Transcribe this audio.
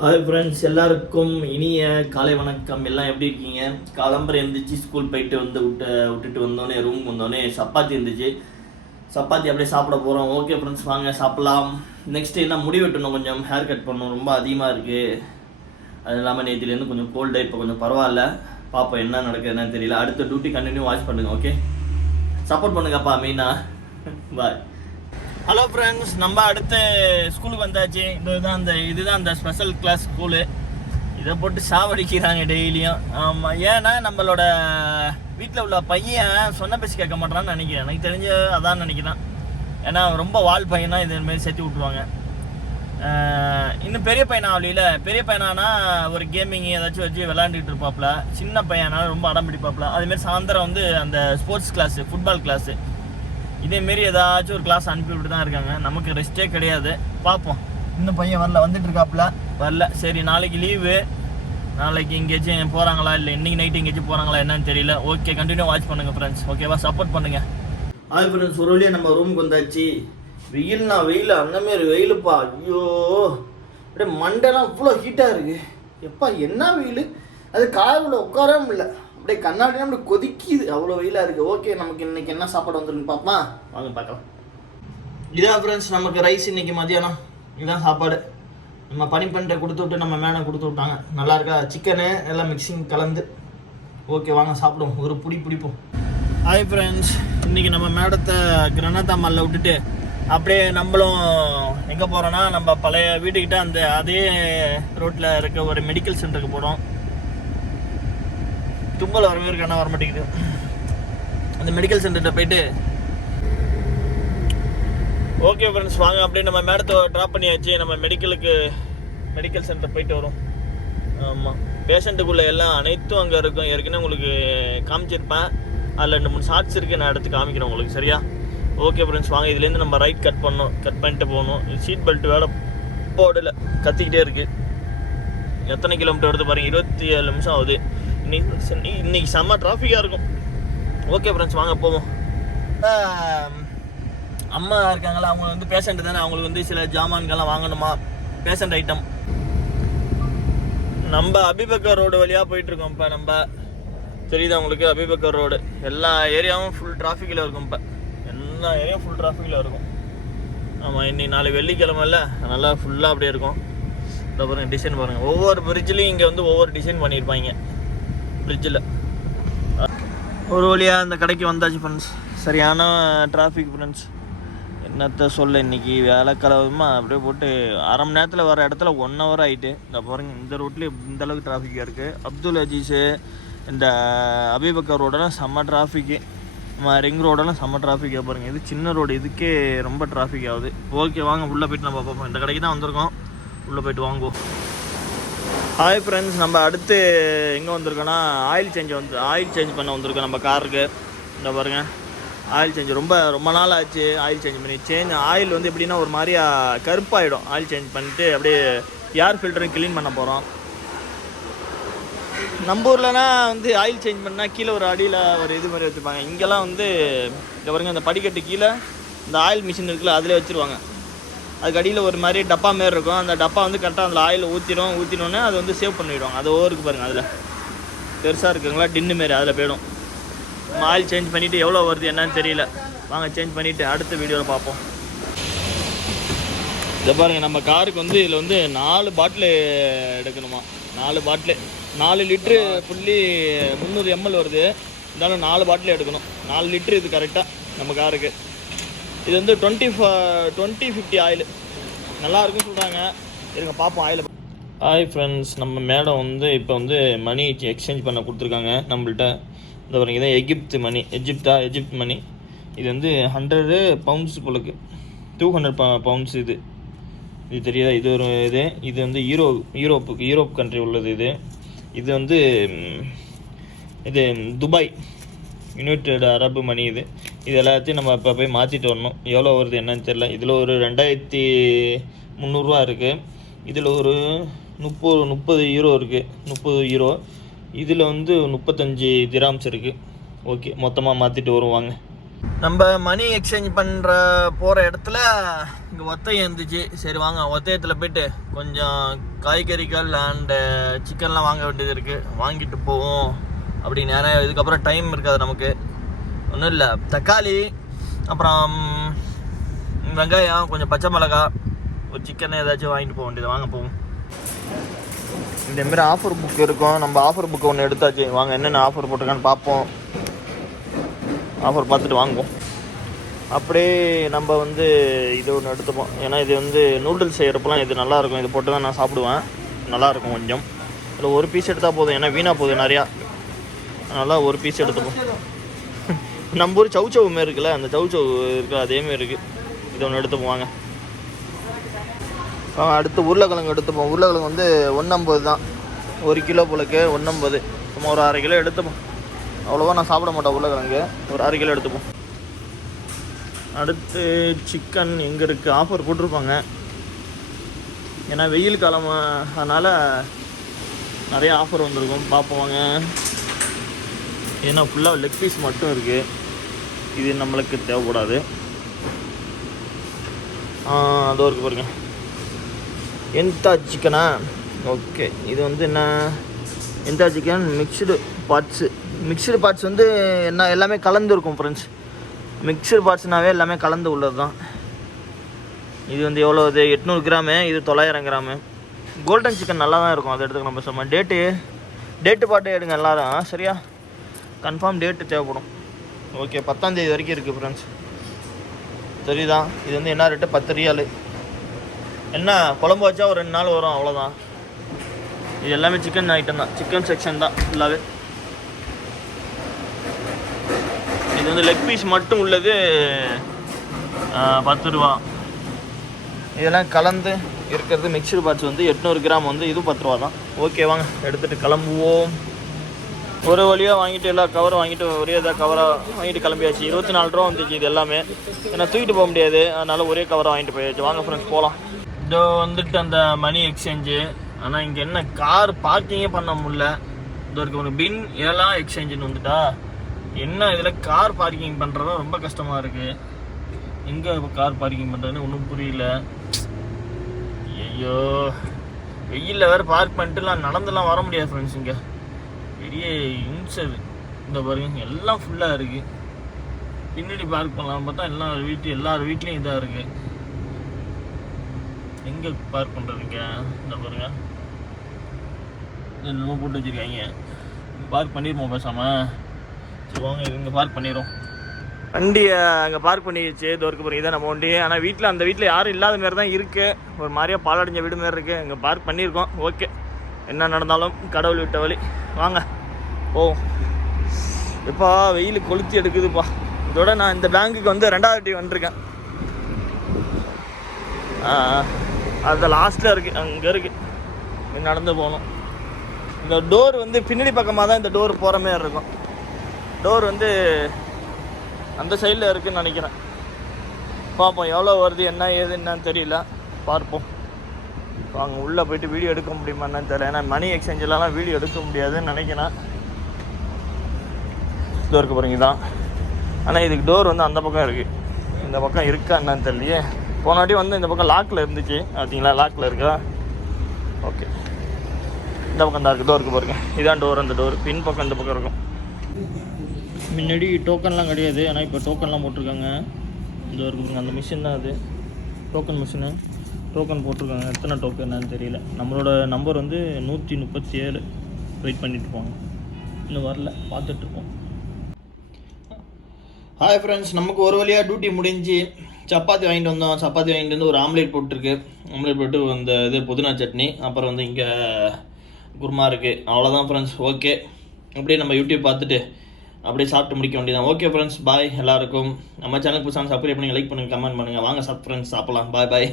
Hi friends எல்லாருக்கும் இனிய காலை வணக்கம். எல்லாம் எப்படி இருக்கீங்க? காலம்பரம் இருந்துச்சு ஸ்கூல் போயிட்டு வந்து விட்டு விட்டுட்டு வந்தோடனே ரூம் வந்தோடனே சப்பாத்தி இருந்துச்சு. சப்பாத்தி அப்படியே சாப்பிட போகிறோம் ஓகே ஃப்ரெண்ட்ஸ் வாங்க சாப்பிட்லாம். நெக்ஸ்ட் என்ன முடி வெட்டணும் கொஞ்சம். ஹேர் கட் பண்ணணும். ரொம்ப அதிகமாக இருக்குது அது இல்லாமல் நேற்றுலேருந்து கொஞ்சம் கோல்டு இப்போ கொஞ்சம் பரவாயில்ல. பார்ப்போம் என்ன நடக்குதுன்னு தெரியல. அடுத்த டியூட்டி கண்டினியூ வாட்ச் பண்ணுங்கள் ஓகே சப்போர்ட் பண்ணுங்கப்பா மெயினாக பாய் ஹலோ ஃப்ரெண்ட்ஸ் நம்ம அடுத்த ஸ்கூலுக்கு வந்தாச்சு. இதுதான் அந்த இதுதான் அந்த ஸ்பெஷல் கிளாஸ் ஸ்கூலு இதை போட்டு சாவடிக்கிறாங்க டெய்லியும் ஆமாம் ஏன்னா நம்மளோட வீட்டில் உள்ள பையன் சொன்ன பேசி கேட்க மாட்டான்னு நினைக்கிறேன். எனக்கு தெரிஞ்ச அதான் நினைக்கிறேன். ஏன்னா ரொம்ப வால் பையனா இது மாதிரி சேர்த்து விட்ருவாங்க இன்னும் பெரிய பையனா அவளியில் பெரிய பையனானா ஒரு கேமிங் ஏதாச்சும் வச்சு விளாண்டுக்கிட்டு இருப்பாப்புல சின்ன பையனா ரொம்ப அடம் பிடிப்பாப்புல அதேமாரி சாயந்தரம் வந்து அந்த ஸ்போர்ட்ஸ் கிளாஸு ஃபுட்பால் கிளாஸு இதேமாரி ஏதாச்சும் ஒரு கிளாஸ் அனுப்பி விட்டு தான் இருக்காங்க. நமக்கு ரெஸ்ட்டே கிடையாது. பார்ப்போம். இன்னும் பையன் வரல வந்துட்டு இருக்காப்ல வரல. சரி நாளைக்கு லீவு நாளைக்கு எங்கேயாச்சும் போகிறாங்களா இல்லை இன்னைக்கு நைட்டு எங்கேயாச்சும் போகிறாங்களா என்னன்னு தெரியல. ஓகே கண்டினியூ வாட்ச் பண்ணுங்கள் ஃப்ரெண்ட்ஸ் ஓகேவா சப்போர்ட் பண்ணுங்கள் ஹாய் ஃப்ரெண்ட்ஸ் ஒரு வழியாக நம்ம ரூமுக்கு வந்தாச்சு. வெயில்னா வெயில் அந்த மாதிரி வெயிலுப்பா. ஐயோ. அப்படியே மண்டைலாம் இவ்வளோ ஹீட்டாக இருக்கு. எப்பா என்ன வெயில்? அது காலையில் உட்காரவே முடியல. அப்படியே கண்ணாடினா அப்படி கொதிக்குது. அவ்வளோ வெயிலாக இருக்குது ஓகே நமக்கு இன்னைக்கு என்ன சாப்பாடு வந்துருன்னு பார்ப்போமா? வாங்க பார்க்கலாம். இதான் ஃப்ரெண்ட்ஸ் நமக்கு ரைஸ் இன்னைக்கு மதியானம் இதுதான் சாப்பாடு. நம்ம பனிப்பண்டை கொடுத்து விட்டு நம்ம மேலே கொடுத்து விட்டாங்க. நல்லா இருக்கா? சிக்கனு எல்லாம் மிக்சிங் கலந்து. ஓகே வாங்க சாப்பிடுவோம். ஒரு புடி பிடிப்போம். ஹாய் ஃப்ரெண்ட்ஸ் இன்னைக்கு நம்ம மேடத்தை கிரணாத்தா மாலில் விட்டுட்டு அப்படியே நம்மளும் எங்கே போகிறோன்னா நம்ம பழைய வீட்டுக்கிட்ட அந்த அதே ரோட்டில் இருக்க ஒரு மெடிக்கல் சென்டருக்கு போகிறோம் தும்பல் வரவே இருக்கானா வர மாட்டேங்குது அந்த மெடிக்கல் சென்டர்கிட்ட போயிட்டு ஓகே ஃப்ரெண்ட்ஸ் வாங்க அப்படியே நம்ம மேடத்தை ட்ராப் பண்ணியாச்சு. நம்ம மெடிக்கலுக்கு மெடிக்கல் சென்டர் போயிட்டு வரும். ஆமாம் பேஷண்ட்டுக்குள்ளே எல்லாம் அனைத்தும் அங்கே இருக்கும். ஏற்கனவே உங்களுக்கு காமிச்சிருப்பேன். அதில் ரெண்டு மூணு ஷார்ட்ஸ் இருக்குது நான் எடுத்து காமிக்கிறேன் உங்களுக்கு சரியா? ஓகே ஃப்ரெண்ட்ஸ் வாங்க இதுலேருந்து நம்ம ரைட் கட் பண்ணோம் கட் பண்ணிட்டு போகணும். சீட் பெல்ட் வேலை போடலை. கத்திக்கிட்டே இருக்குது எத்தனை கிலோமீட்டர் வருது பாருங்கள் இருபத்தி ஏழு நிமிஷம் ஆகுது. இன்னைக்கு செம்ம டிராஃபிக்காக இருக்கும். ஓகே ஃப்ரெண்ட்ஸ் வாங்க போவோம். அம்மா இருக்காங்களா? அவங்க வந்து பேஷண்ட் தானே. அவங்களுக்கு வந்து சில ஜாமான்கள்லாம் வாங்கணுமா? பேஷண்ட் ஐட்டம் நம்ம அபிபக்கர் ரோடு வழியாக போயிட்டு இருக்கோம் இப்போ நம்ம. தெரியுதா உங்களுக்கு? அபிபக்கர் ரோடு. எல்லா ஏரியாவும் ஃபுல் டிராஃபிக்கில் இருக்கும் இப்போ. எல்லா ஏரியாவும் ஃபுல் டிராஃபிக்கில் இருக்கும். ஆமாம் இன்னைக்கு நாளை வெள்ளிக்கிழமைல நல்லா ஃபுல்லாக அப்படியே இருக்கும். பாருங்க டிசைன் பாருங்கள் ஒவ்வொரு பிரிட்ஜ்லேயும் இங்கே வந்து ஒவ்வொரு டிசைன் பண்ணியிருப்பாங்க. பிரிட்ஜில் ஒரு வழியாக அந்த கடைக்கு வந்தாச்சு ஃப்ரெண்ட்ஸ் சரியான டிராஃபிக் ஃப்ரெண்ட்ஸ் என்னத்த சொல்ல இன்றைக்கி வேலை அப்படியே போட்டு அரை மணி நேரத்தில் வர இடத்துல ஒன் ஹவர் ஆகிட்டு இந்த பாருங்க இந்த ரோட்லேயே இந்த அளவுக்கு டிராஃபிக்காக இருக்குது அப்துல் அஜீஸு இந்த அபிபக்கர் ரோடெல்லாம் செம்ம டிராஃபிக்கு நம்ம ரிங் ரோடெல்லாம் செம்ம டிராஃபிக்காக பாருங்கள் இது சின்ன ரோடு இதுக்கே ரொம்ப டிராஃபிக் ஆகுது. ஓகே வாங்க உள்ளே போயிட்டு நம்ம பார்ப்போம். இந்த கடைக்கு தான் வந்திருக்கோம். உள்ளே போயிட்டு வாங்குவோம். ஹாய் ஃப்ரெண்ட்ஸ் நம்ம அடுத்து எங்கே வந்திருக்கோன்னா ஆயில் சேஞ்ச் வந்து ஆயில் சேஞ்ச் பண்ண வந்திருக்கோம் நம்ம காருக்கு இந்த பாருங்க. ஆயில் சேஞ்ச் ரொம்ப ரொம்ப நாள் ஆச்சு ஆயில் சேஞ்ச் பண்ணி. சேஞ்ச் ஆயில் வந்து எப்படின்னா ஒரு மாதிரியா கருப்பாயிடும். ஆயில் சேஞ்ச் பண்ணிட்டு அப்படியே ஏர் ஃபில்டரும் க்ளீன் பண்ண போகிறோம் நம்ம ஊர்லனா வந்து ஆயில் சேஞ்ச் பண்ணால் கீழே ஒரு அடியில் ஒரு இது மாதிரி வச்சுருப்பாங்க. இங்கெல்லாம் வந்து இந்த பாருங்கள் அந்த படிக்கட்டு கீழே இந்த ஆயில் மிஷின் இருக்குல்ல அதிலே வச்சுருவாங்க. அதுக்கு அடியில் ஒரு மாதிரி டப்பா மாரி இருக்கும். அந்த டப்பா வந்து கரெக்டாக அதில் ஆயில் ஊற்றிடும் ஊற்றினோடனே அது வந்து சேவ் பண்ணிவிடுவாங்க அது ஓருக்கு பாருங்கள் அதில். பெருசாக இருக்குங்களா? டின்னு மாரி அதில் போயிடும். ஆயில் சேஞ்ச் பண்ணிவிட்டு எவ்வளோ வருது என்னன்னு தெரியல. வாங்க சேஞ்ச் பண்ணிவிட்டு அடுத்த வீடியோவில் பார்ப்போம். இதை பாருங்கள் நம்ம காருக்கு வந்து இதில் வந்து நாலு பாட்டில் எடுக்கணுமா? நாலு பாட்டில் நாலு லிட்ரு ஃபுல்லி முந்நூறு எம்எல் வருது. இருந்தாலும் நாலு பாட்டில் எடுக்கணும். நாலு லிட்ரு இது கரெக்டாக நம்ம காருக்கு. இது வந்து டுவெண்ட்டி டுவெண்ட்டி ஃபிஃப்டி ஆயில். நல்லா இருக்குன்னு சொல்கிறாங்க இருங்க பார்ப்போம் ஆயில். ஹாய் ஃப்ரெண்ட்ஸ் நம்ம மேடம் வந்து இப்போ வந்து மணி எக்ஸ்சேஞ்ச் பண்ண கொடுத்துருக்காங்க நம்மள்ட்ட. இந்த பாருங்க இதான் எகிப்து மணி எஜிப்தா எஜிப்த் மணி இது வந்து ஹண்ட்ரடு பவுண்ட்ஸ் போலுக்கு டூ ஹண்ட்ரட் பவுண்ட்ஸ் இது. இது தெரியாதா? இது ஒரு இது. இது வந்து யூரோ யூரோப்புக்கு யூரோப் கண்ட்ரி உள்ளது இது. இது வந்து இது துபாய். யுனைடெட் அரபு மணி இது. இது எல்லாத்தையும் நம்ம இப்போ போய் மாற்றிட்டு வரணும். எவ்வளோ வருது என்னன்னு தெரில இதில் ஒரு ரெண்டாயிரத்தி முந்நூறுரூவா இருக்குது இதில் ஒரு முப்பது முப்பது ஈரோ இருக்குது முப்பது ஈரோ இதில் வந்து முப்பத்தஞ்சு திராம்ஸ் இருக்குது ஓகே மொத்தமாக மாற்றிட்டு வருவாங்க நம்ம மணி எக்ஸ்சேஞ்ச் பண்ணுற போகிற இடத்துல இங்கே ஒத்தையம் இருந்துச்சு. சரி வாங்க ஒத்தையத்தில் போயிட்டு கொஞ்சம் காய்கறிகள் அண்டு சிக்கன்லாம் வாங்க வேண்டியது இருக்குது வாங்கிட்டு போவோம். அப்படி நேரம் இதுக்கப்புறம் டைம் இருக்காது நமக்கு. ஒன்றும் இல்லை. தக்காளி அப்புறம் வெங்காயம் கொஞ்சம் பச்சை மிளகா ஒரு சிக்கன் ஏதாச்சும் வாங்கிட்டு போக வேண்டியது. வாங்க போவோம். இந்த ஆஃபர் புக் இருக்கும். நம்ம ஆஃபர் புக்கு ஒன்று எடுத்தாச்சு. வாங்க என்னென்ன ஆஃபர் போட்டிருக்கான்னு பார்ப்போம். ஆஃபர் பார்த்துட்டு வாங்குவோம். அப்படியே நம்ம வந்து இது ஒன்று எடுத்துப்போம். ஏன்னா இது வந்து நூடுல்ஸ் செய்கிறப்பெல்லாம் இது நல்லாயிருக்கும் இது போட்டு தான் நான் சாப்பிடுவேன். நல்லாயிருக்கும் கொஞ்சம். இதில் ஒரு பீஸ் எடுத்தால் போதும். ஏன்னா வீணாக போகுது நிறையா. அதனால் ஒரு பீஸ் எடுத்துப்போம். நம்ம ஊர் சவுச்சவு மாரி இருக்குல்ல அந்த சவுச்சவு இருக்குது அதேமாரி இருக்குது இது ஒன்று எடுத்து போவாங்க அடுத்து உருளைக்கிழங்கு எடுத்துப்போம். உருளைக்கிழங்கு வந்து ஒன்றம்பது தான். ஒரு கிலோ போலக்கு ஒன்றம்பது சும்மா ஒரு அரை கிலோ எடுத்துப்போம். அவ்வளோவா நான் சாப்பிட மாட்டேன் உருளைக்கிழங்கு. ஒரு அரை கிலோ எடுத்துப்போம். அடுத்து சிக்கன் எங்கே இருக்குது ஆஃபர் போட்டிருப்பாங்க. ஏன்னா வெயில் காலம் அதனால் நிறைய ஆஃபர் வந்திருக்கும். பார்ப்போம் வாங்க. ஏன்னா ஃபுல்லாக லெக் பீஸ் மட்டும் இருக்குது இது நம்மளுக்கு தேவைப்படாது. அதோ இருக்கு பாருங்க. என்தா சிக்கனா ஓகே இது வந்து என்ன? எந்தா chicken mixed parts mixed parts வந்து என்ன எல்லாமே கலந்து இருக்கும் ஃப்ரெண்ட்ஸ் மிக்சடு பார்ட்ஸ்னாவே எல்லாமே கலந்து உள்ளது தான் இது வந்து எவ்வளோ இது? எட்நூறு கிராமு இது தொள்ளாயிரம் கிராமு கோல்டன் சிக்கன் நல்லா தான் இருக்கும் அதை எடுத்துக்கணும் பேசாமல் டேட்டு டேட்டு பாட்டு எடுங்க எல்லாரும். சரியா? கன்ஃபார்ம் டேட்டு தேவைப்படும். ஓகே பத்தாந்தேதி வரைக்கும் இருக்குது ஃப்ரெண்ட்ஸ் தெரியுதா? இது வந்து என்ன ரேட்டு பத்து ரியாலு என்ன குழம்பு வச்சா ஒரு ரெண்டு நாள் வரும் அவ்வளோதான் இது எல்லாமே சிக்கன் ஐட்டம் தான். சிக்கன் செக்ஷன் தான் ஃபுல்லாகவே இது வந்து லெக் பீஸ் மட்டும் உள்ளது பத்து ரூபா. இதெல்லாம் கலந்து இருக்கிறது மிக்சர் பாட்ஸ் வந்து எட்நூறு கிராம் வந்து இதுவும் பத்து ரூபா தான். ஓகே வாங்க எடுத்துகிட்டு கிளம்புவோம். ஒரு வழியாக வாங்கிட்டு எல்லா கவரும் வாங்கிட்டு ஒரே இதாக கவராக வாங்கிட்டு கிளம்பியாச்சு. இருபத்தி நாலு ரூபா வந்துச்சு இது எல்லாமே. ஏன்னா தூக்கிட்டு போக முடியாது. அதனால் ஒரே கவராக வாங்கிட்டு போயாச்சு. வாங்க ஃப்ரெண்ட்ஸ் போகலாம் இதோ வந்துட்டு அந்த மணி எக்ஸ்சேஞ்சு ஆனால் இங்கே என்ன கார் பார்க்கிங்கே பண்ண முடியல. இதோ இருக்க ஒரு பின் இதெல்லாம் எக்ஸ்சேஞ்சுன்னு வந்துட்டா. என்ன இதில் கார் பார்க்கிங் பண்ணுறது ரொம்ப கஷ்டமாக இருக்குது எங்கே இப்போ கார் பார்க்கிங் பண்ணுறதுன்னு ஒன்றும் புரியல. ஐயோ வெயிலில் வேறு பார்க் பண்ணிட்டுலாம் நடந்துலாம் வர முடியாது ஃப்ரெண்ட்ஸ் இங்கே. பெரிய இன்சது இந்த பாருங்க எல்லாம் ஃபுல்லாக இருக்குது பின்னாடி பார்க் பண்ணலாம் பார்த்தா எல்லா வீட்டு எல்லார் வீட்லேயும் இதாக இருக்குது எங்கே பார்க் பண்ணுறதுங்க இந்த பாருங்க. என்னமோ போட்டு வச்சுருக்காங்க. பார்க் பண்ணிருப்போம் பேசாமல் சரி வாங்க இங்கே பார்க் பண்ணிடுறோம். வண்டியை அங்கே பார்க் பண்ணிடுச்சு இது வரைக்கும் இதான் நம்ம வண்டி. ஆனால் வீட்டில் அந்த வீட்டில் யாரும் இல்லாத மாதிரி தான் இருக்குது ஒரு மாதிரியா பாலடைஞ்ச வீடு மாதிரி இருக்குது அங்கே பார்க் பண்ணியிருக்கோம் ஓகே என்ன நடந்தாலும் கடவுள் விட்ட வழி. வாங்க ஓ எப்பா வெயில் கொளுத்தி எடுக்குதுப்பா. இதோட நான் இந்த பேங்க்குக்கு வந்து ரெண்டாவது டி வந்திருக்கேன். அது லாஸ்ட்டில் இருக்குது அங்கே இருக்குது நடந்து போகணும். இந்த டோர் வந்து பின்னாடி பக்கமாக தான் இந்த டோர் போகிற மாதிரி இருக்கும். டோர் வந்து அந்த சைடில் இருக்குதுன்னு நினைக்கிறேன். பார்ப்போம் எவ்வளோ வருது என்ன ஏது என்னன்னு தெரியல. பார்ப்போம். வாங்க உள்ளே போயிட்டு வீடியோ எடுக்க முடியுமா என்னன்னு தெரியல. ஏன்னா மணி எக்ஸ்சேஞ்சிலலாம் வீடியோ எடுக்க முடியாதுன்னு நினைக்கிறேன். இது இருக்க போகிறீங்க தான் ஆனால் இதுக்கு டோர் வந்து அந்த பக்கம் இருக்குது இந்த பக்கம் இருக்கா என்னன்னு தெரியலையே. போன வாட்டி வந்து இந்த பக்கம் லாக்கில் இருந்துச்சு. பார்த்தீங்களா? லாக்கில் இருக்கா? ஓகே இந்த பக்கம் தான் இருக்குது டோர் போகிறேன் பாருங்க. இதான் டோர் அந்த டோர் பின் பக்கம் இந்த பக்கம் இருக்கும். முன்னாடி டோக்கன்லாம் கிடையாது. ஆனால் இப்போ டோக்கன்லாம் போட்டிருக்காங்க. இந்த ஒரு அந்த மிஷின் தான் அது. டோக்கன் மிஷினு டோக்கன் போட்டிருக்காங்க. எத்தனை டோக்கன் என்னன்னு தெரியல. நம்மளோட நம்பர் வந்து நூற்றி முப்பத்தி ஏழு. வெயிட் பண்ணிட்டு போங்க. இன்னும் வரல. பார்த்துட்ருக்கோம் ஹாய் ஃப்ரெண்ட்ஸ் நமக்கு ஒரு வழியாக டியூட்டி முடிஞ்சு சப்பாத்தி வாங்கிட்டு வந்தோம். சப்பாத்தி வாங்கிட்டு வந்து ஒரு ஆம்லேட் போட்டிருக்கு. ஆம்லேட் போட்டு இந்த இது புதினா சட்னி அப்புறம் வந்து இங்கே குருமா இருக்குது அவ்வளோதான் ஃப்ரெண்ட்ஸ் ஓகே அப்படியே நம்ம யூடியூப் பார்த்துட்டு அப்படியே சாப்பிட்டு முடிக்க வேண்டியதான் ஓகே ஃப்ரெண்ட்ஸ் பாய் எல்லாருக்கும் நம்ம சேனல் புதுசாக சப்ஸ்கிரைப் பண்ணி லைக் பண்ணுங்கள் கமெண்ட் பண்ணுங்கள் வாங்க சாப் ஃப்ரெண்ட்ஸ் சாப்பிட்லாம். பாய் பாய்